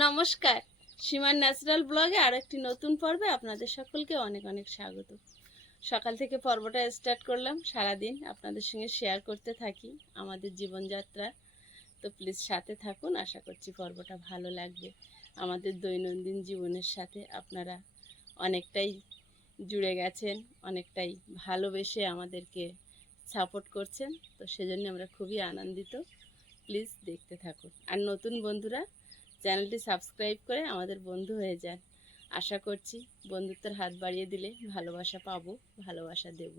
নমস্কার, সীমার ন্যাচারাল ব্লগে আর একটি নতুন পর্বে আপনাদের সকলকে অনেক অনেক স্বাগত। সকাল থেকে পর্বটা স্টার্ট করলাম, সারাদিন আপনাদের সঙ্গে শেয়ার করতে থাকি আমাদের জীবনযাত্রা। তো প্লিজ সাথে থাকুন, আশা করছি পর্বটা ভালো লাগবে। আমাদের দৈনন্দিন জীবনের সাথে আপনারা অনেকটাই জুড়ে গেছেন, অনেকটাই ভালোবেসে আমাদেরকে সাপোর্ট করছেন, তো সেজন্য আমরা খুবই আনন্দিত। প্লিজ দেখতে থাকুন। আর নতুন বন্ধুরা চ্যানেলটি সাবস্ক্রাইব করে আমাদের বন্ধু হয়ে যান। আশা করছি বন্ধুত্বের হাত বাড়িয়ে দিলে ভালোবাসা পাবো, ভালোবাসা দেব।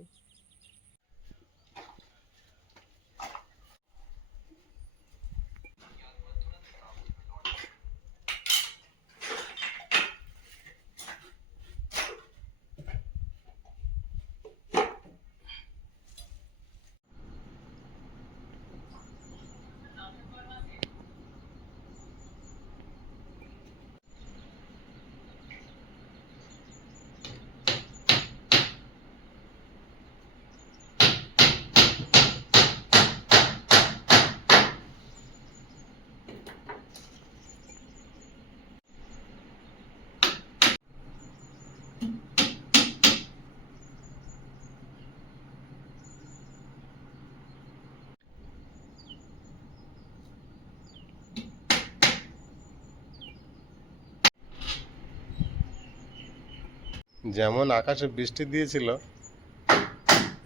যেমন আকাশে বৃষ্টি দিয়েছিল,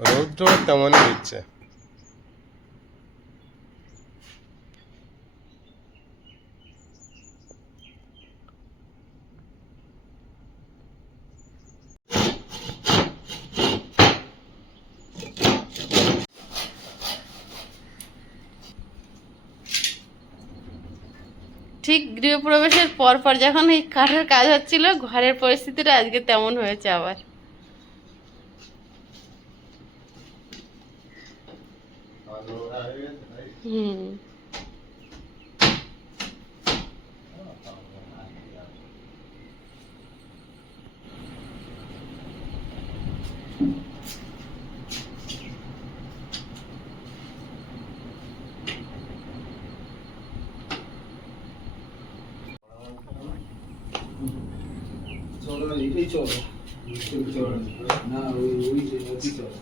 রৌদ্র তেমনই দিচ্ছে। ঠিক গৃহপ্রবেশের পর যখন এই কাঠের কাজ হচ্ছিল, ঘরের পরিস্থিতিটা আজকে তেমন হয়েছে আবার। হুম, চলো এটাই চলো চলো না ওই যে নদী চলো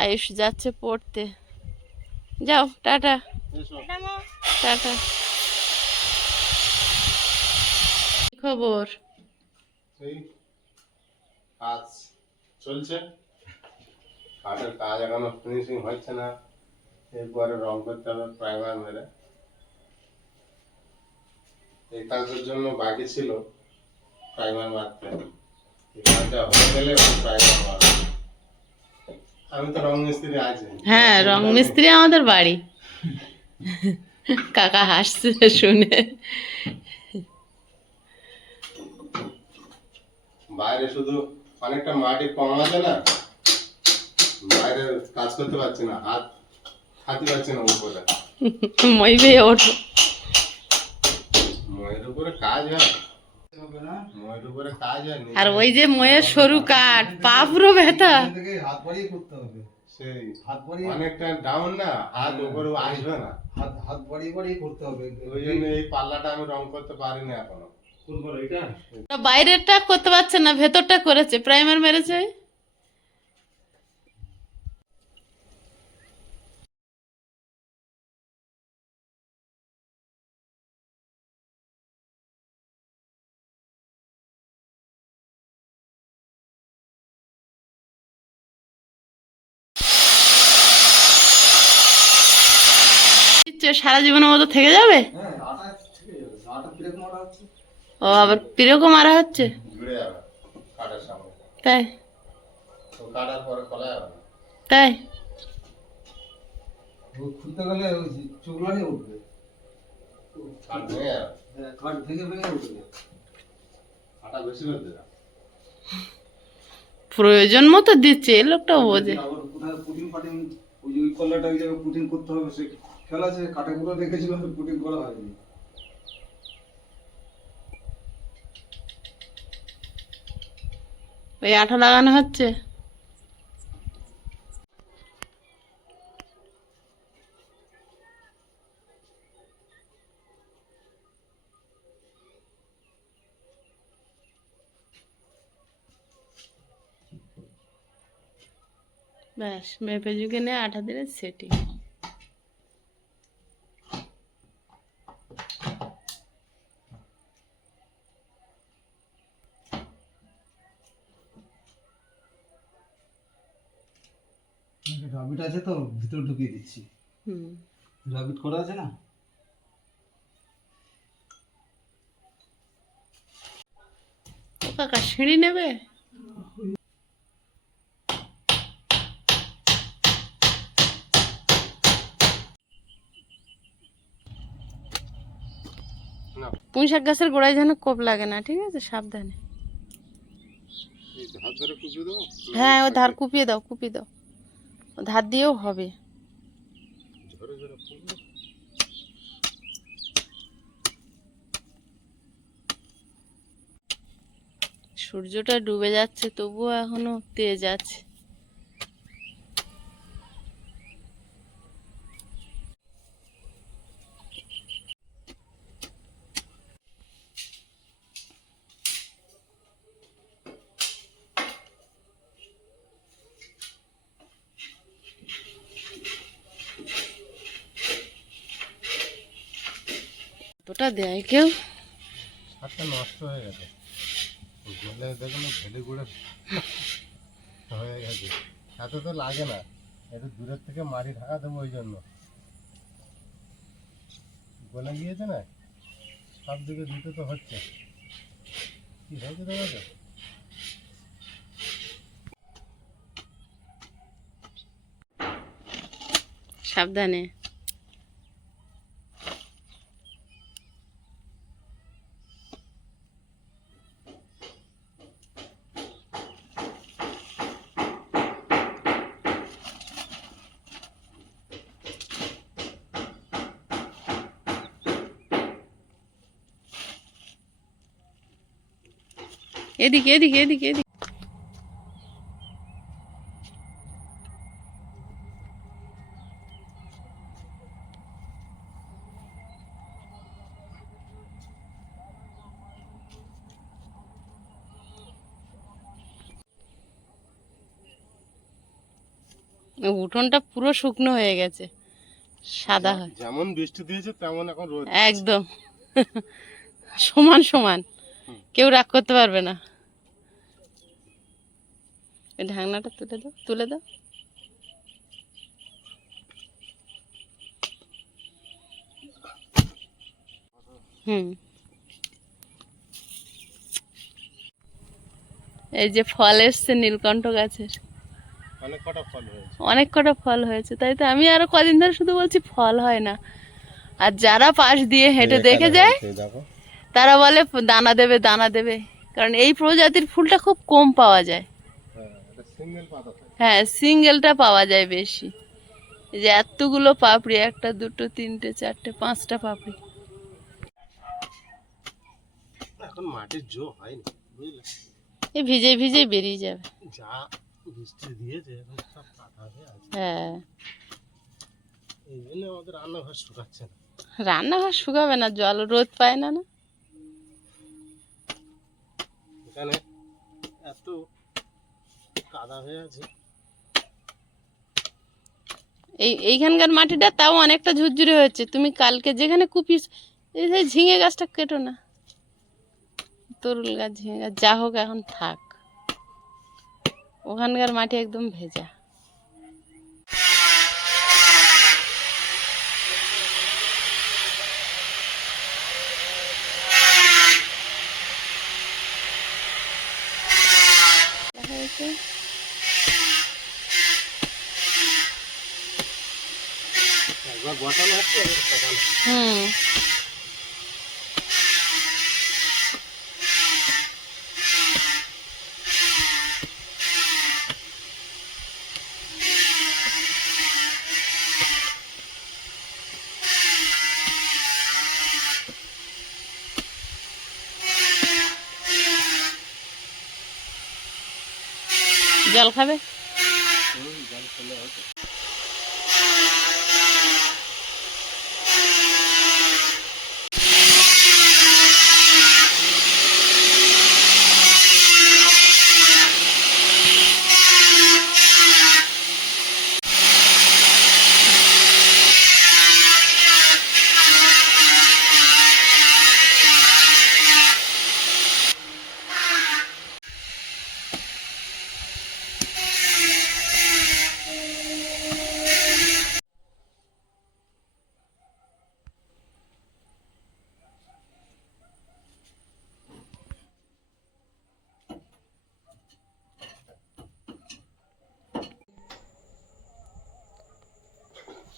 আয়ুষ যাচ্ছে পড়তে। যাও, টাটা টাটা। কি খবর? এই কাজ চলছে, কাঠের কাজ এখনো ফিনিশিং হচ্ছে না। এরপরে রং করতে হবে প্রাইমার মেরে। এই কাজের জন্য বাকি ছিল প্রাইমার মারতে। এই কাজটা হয়ে গেলে প্রাইমার মারবো। আমি তো রং মিস্ত্রি আছি। হ্যাঁ, রং মিস্ত্রি আমাদের বাড়ি। কাকা হাসছে শুনে। বাইরে শুধু অনেকটা মাটি কম আছে না, বাইরে কাজ করতে পারছি না, হাত হাতি পারছি না উপরে। মই বেয়ে ওঠো। ময়ের উপরে কাজ হয়, ময়ের উপরে কাজ হয়। আর ওই যে ময়ের সরু কাঠ, পা পুরো ব্যথা। হাত বাড়িয়ে করতে হবে, সেই হাত বাড়িয়ে অনেকটা ডাউন না, হাত উপরে আসবে না। হাত বাড়িয়ে বাড়িয়ে করতে হবে। ওই জন্য এই পাল্লাটা আমি রং করতে পারি না এখনো। বাইরেরটা করতে পারছে না, ভেতরটা করেছে, প্রাইমার মেরেছে। সারা জীবনের মতো থেকে যাবে। হ্যাঁ আটা থেকে যাবে, আটা কিরকম আটা হচ্ছে। ও আবার পিরকম মারা হচ্ছে, জুড়ে যাবে কাটার সামনে, তাই তো কাটার পরে খোলা যাবে না। তাই। ও খুলতে গেলে ওই চোখলানি উঠবে। কাঠ ভেঙে যাবে। হ্যাঁ, কাঠ ভেঙে ভেঙে উঠবে। কাটা বেশি করে দিলাম। প্রয়োজন মতো দিচ্ছে, এ লোকটা বোঝে। আবার কোথায় পুটিং ফাটিং, ওই যে ওই কলাটা ওই জায়গায় পুটিং করতে হবে, সে খেলা আছে কাঠে গুঁড়ো রেখেছিল, পুটিং করা হয়নি। ওই আঠা লাগানো হচ্ছে। ব্যাস, মেপে ঝুঁকে নিয়ে আঠা দিলে সেটি। রাবিট আছে তো ভিতরে ঢুকিয়ে দিচ্ছি। হুম, রাবিট করা আছে না? ও কাকা সিঁড়ি নেবে? না, পুঁই শাক গাছের গোড়ায় যেন কোপ লাগে না, ঠিক আছে? সাবধানে। এই হাত ধরে কুপিয়ে দেবো। হ্যাঁ, ও ধার কুপিয়ে দাও, কুপিয়ে দাও। ও ধার দিয়েও হবে। ঝরে ঝরে ফুলবে। সূর্যটা ডুবে যাচ্ছে, তবুও এখনো তেজ আছে। এতটা দেয় কেউ? হাতটা নষ্ট হয়ে গেছে। গেলে দেখুন ঢেলে গুঁড়ে হয়ে গেছে। এত তো লাগে না, একটু দূরের থেকে মাটি ঢাকা দেবো ওই জন্য। গলে গিয়েছে না, সব দিকে দিতে তো হচ্ছে। কি হয়েছে দেখো? সাবধানে। এদিকে এদিকে এদিকে এদিকে। উঠোনটা পুরো শুকনো হয়ে গেছে, সাদা হয় যেমন বৃষ্টি দিয়েছে তেমন এখন রোদ। একদম সমান সমান, কেউ রাগ করতে পারবে না। এই ঢাকনাটা তুলে দাও, তুলে দাও। হুম, এই যে ফল এসছে নীলকণ্ঠ গাছের, অনেক কটা ফল হয়েছে। অনেক কটা ফল হয়েছে। তাই তো আমি আরো কদিন ধরে শুধু বলছি ফল হয় না, আর যারা পাশ দিয়ে হেঁটে দেখে যায় দেখো, তারা বলে দানা দেবে দানা দেবে, কারণ এই প্রজাতির ফুলটা খুব কম পাওয়া যায়। এটা সিঙ্গেল পাতা থাকে। হ্যাঁ, সিঙ্গেলটা পাওয়া যায় বেশি। এই যে এতগুলো পাপড়ি, একটা দুটো তিনটে চারটে পাঁচটা পাপড়ি। এখন মাটির জো হয়নি, বুঝলে? এই ভিজে ভিজে বেরিয়ে যাবে। যা বৃষ্টি দিয়েছে এখন সব কাটা হয়ে আছে। হ্যাঁ, এই জন্য আমাদের রান্নাঘর শুকাচ্ছে না। রান্নাঘর শুকাবে না, জল রোদ পায় না। না, এখানে এত কাদা হয়ে আছে। এইখানকার মাটিটা তাও অনেকটা ঝুরঝুরে হয়েছে। তুমি কালকে যেখানে কুপিস, এই যে ঝিঙে গাছটা কেটো না, তরুল গাছ ঝিঙে গাছ যা হোক এখন থাক, ওখানকার মাটি একদম ভেজা। হয়েছে এবার বসানো হচ্ছে তখন হুম। জল খাবে? জল খেলে হয়তো।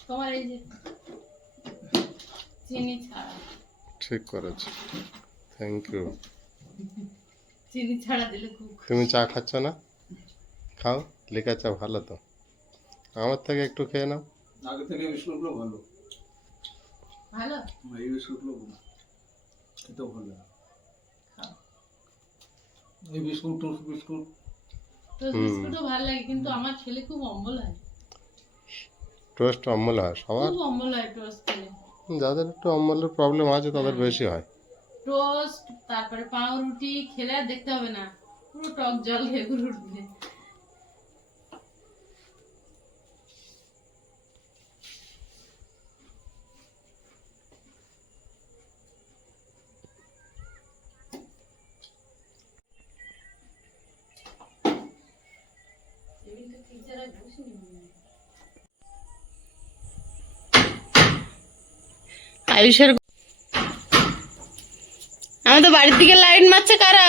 তোমার এই যে চিনি ছাড়া, ঠিক করেছো, থ্যাংক ইউ। চিনি ছাড়া দিলে খুব তুমি চা খাচ্ছ না? খাও, লিকা চা ভালো তো। আমার থেকে একটু খেয়ে নাও। আগে থেকে বিস্কুটগুলো ভালো, ভালো। এই বিস্কুটগুলো খেতেও ভালো লাগে। খাও। এই বিস্কুট টোস্ট বিস্কুট তো বিস্কুটও ভালো লাগে, কিন্তু আমার ছেলে খুব অম্বল হয়। টোস্ট অম্বল হয় সবার, খুব অম্বল হয় টোস্ট খেলে। যাদের একটু অম্বলের প্রবলেম আছে তাদের বেশি হয়। টোস্ট, তারপরে পাউরুটি খেলে আর দেখতে হবে না, পুরো টক জল খেয়ে ঘুরে উঠবে। আয়ুষের আমাদের বাড়ির দিকে লাইট মারছে কারা?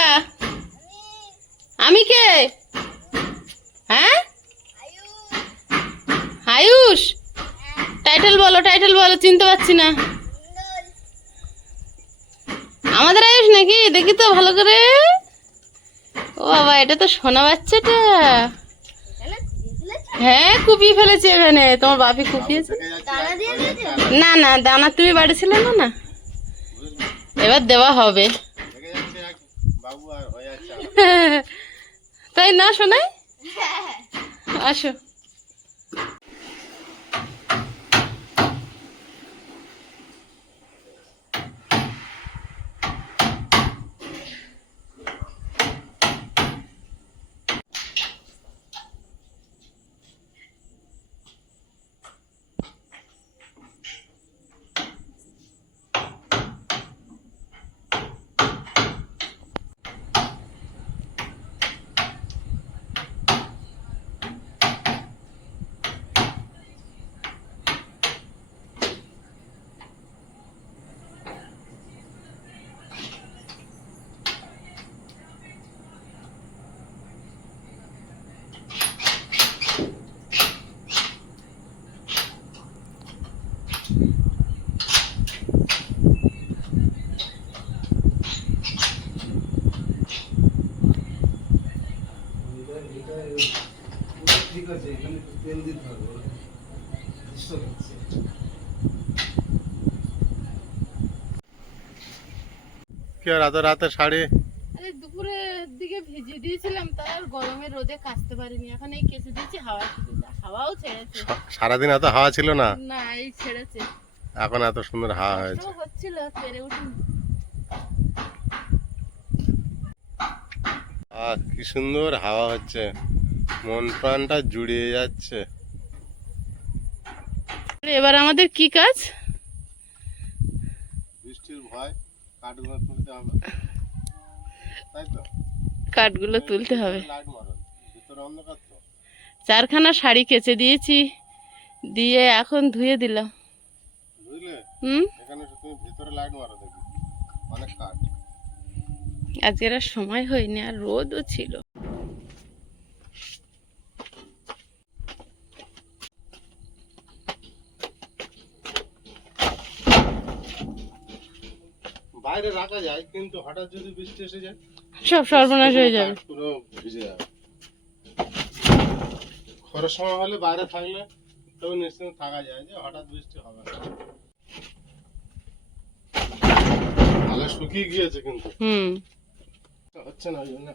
আমি কে? হ্যাঁ, আয়ুষ। টাইটেল বলো, টাইটেল বলো, চিনতে পারছি না। আমাদের আয়ুষ নাকি? দেখি তো ভালো করে। ও বাবা, এটা তো শোনা বাচ্চাটা। হ্যাঁ, কুপিয়ে ফেলেছে এখানে। তোমার বাপি কুপিয়েছে? না না, দানা তুমি বাড়ি ছিলে না। না, এবার দেওয়া হবে। বাবু আর হয়ে যাচ্ছে। তাই না শোনাই? আসো। ঠিক আছে, এখানে একটু তেল দিতে হবে। কি আর এত রাতে শাড়ি? আরে দুপুরের দিকে ভিজিয়ে দিয়েছিলাম, তাই আর গরমে রোদে কাচতে পারিনি। এখন এই কেচে দিয়েছি, হাওয়া সুবিধা, হাওয়াও ছেড়েছে। সারাদিন এত হাওয়া ছিল না, না, এই ছেড়েছে। এখন এত সুন্দর হাওয়া হয়েছে। কষ্টও হচ্ছিল, পেরে উঠিনি। কি সুন্দর হাওয়া হচ্ছে, মন প্রাণটা জুড়িয়ে যাচ্ছে। এবার আমাদের কি কাজ? বৃষ্টির ভয়, কাঠগুলো তুলতে হবে, তাই তো? কাঠগুলো তুলতে হবে। লাইট মারো, ভিতরে অন্ধকার তো। 4খানা শাড়ি কেচে দিয়েছি, দিয়ে এখন ধুয়ে দিলাম। বুঝলে, হুম, এখানে তুমি ভিতরে লাইট মারো, দেখি অনেক কাঠ। আজকের আর সময় হয়নি, আর রোদও ছিল। বাইরে রাখা যায়, কিন্তু হঠাৎ যদি বৃষ্টি এসে যায় সব সর্বনাশ হয়ে যাবে। পুরো ভিজে যাবে। খরার সময় হলে বাইরে থাকলে তবে নিশ্চিন্ত থাকা যায় যে হঠাৎ বৃষ্টি হবে না। ভালো শুকিয়ে গিয়েছে কিন্তু হচ্ছে না ওই জন্য।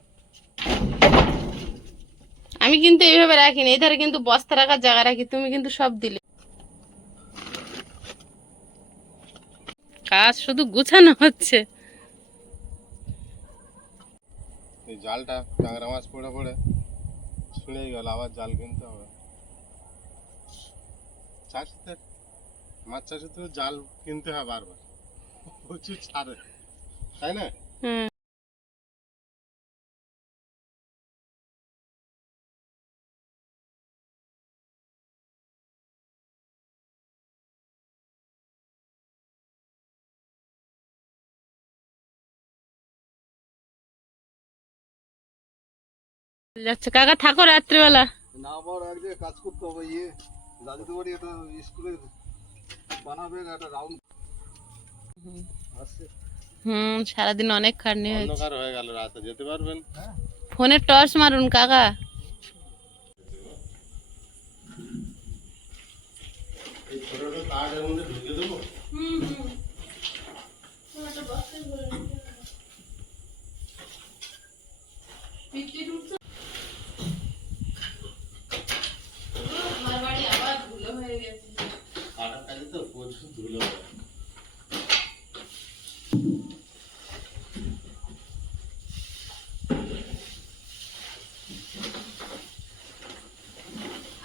আমি কিন্তু এইভাবে রাখিনি, এই ধারে কিন্তু বস্তা রাখার জায়গা রাখি, তুমি কিন্তু সব দিলে। কাজ শুধু গুছানো হচ্ছে। এই জালটা ট্যাংরা মাছ পড়ে পড়ে ছুঁড়েই গেল, আবার জাল কিনতে হবে। চাষিদের মাছ চাষে তো জাল কিনতে হয় বারবার, প্রচুর ছাড়ে, তাই না? হ্যাঁ, যাচ্ছে। কাকা থাকো রাত্রিবেলা। না আবার এক জায়গায় কাজ করতে হবে, রাজুতে বাড়ি একটা স্কুলের বানাবে একটা রাউন্ড আসছে। সারাদিন অনেক খাটনি হয়েছে। অন্ধকার হয়ে গেল, রাতে যেতে পারবেন? ফোনে টর্চ মারুন কাকা। এই ছোটটা কার্ডের মধ্যে ঢুকে দেবো। কাটার কাজে তো প্রচুর ধুলো হয়।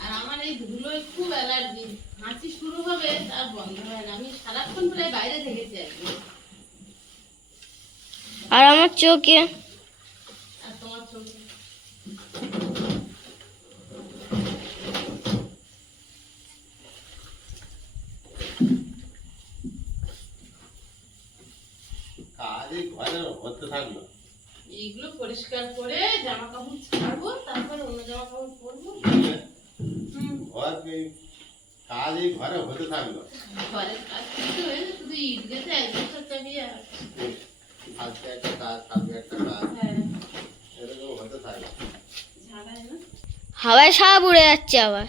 আর আমার এই ধুলোয় খুব অ্যালার্জি, হাঁচি শুরু হবে তার বন্ধ হয় না। আমি সারাক্ষণ প্রায় বাইরে থেকেছি একদিন। আর আমার চোখে আর তোমার চোখে কাজ এই ঘরে হতে থাকলো। এইগুলো পরিষ্কার করে জামা কাপড় ছাড়বো, তারপর অন্য জামা কাপড় পরবো। ঘর কাজ এই ঘরে হতে থাকলো। ঘরের কাজ করতে হয়ে শুধু ইট গেছে এক বছর চাপিয়ে আছে। আজকে একটা কাজ, কালকে একটা কাজ, হ্যাঁ, এরকম হতে থাকলো। ঝাড়াই না। হাওয়ায় সাপ উড়ে যাচ্ছে আবার।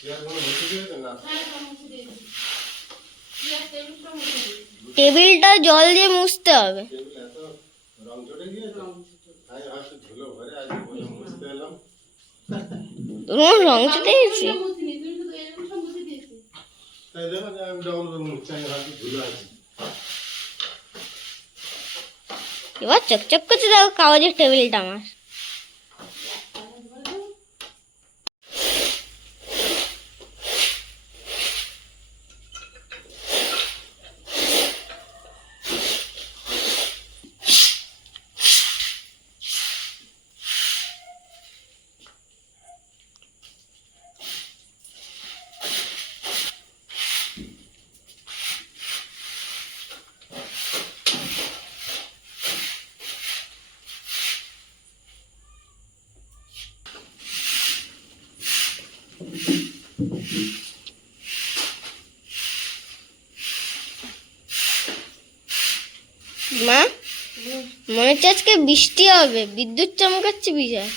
চেয়ারগুলো মুছে দিয়েছে না? হ্যাঁ, সব মুছে দিয়েছি। চেয়ার টেবিল সব মুছে দিয়েছি। টেবিলটা জল দিয়ে মুছতে হবে। টেবিল এত রং চটে গিয়েছে, আমি হয়তো ধুলো ভরে আজ বলে মুছতে এলাম। তোমার রং চটে গেছে। সব মুছে নিই, তুমি শুধু এরকম সব মুছে দিয়েছি। তাই দেখো যে আমি ডবল করে মুছছি, আমি হয়তো ধুলো আছে। এবার চকচক করছে, দেখো কাগজের টেবিলটা আমার। মা, মনে হচ্ছে আজকে বৃষ্টি হবে, বিদ্যুৎ চমকাচ্ছে বিজয়।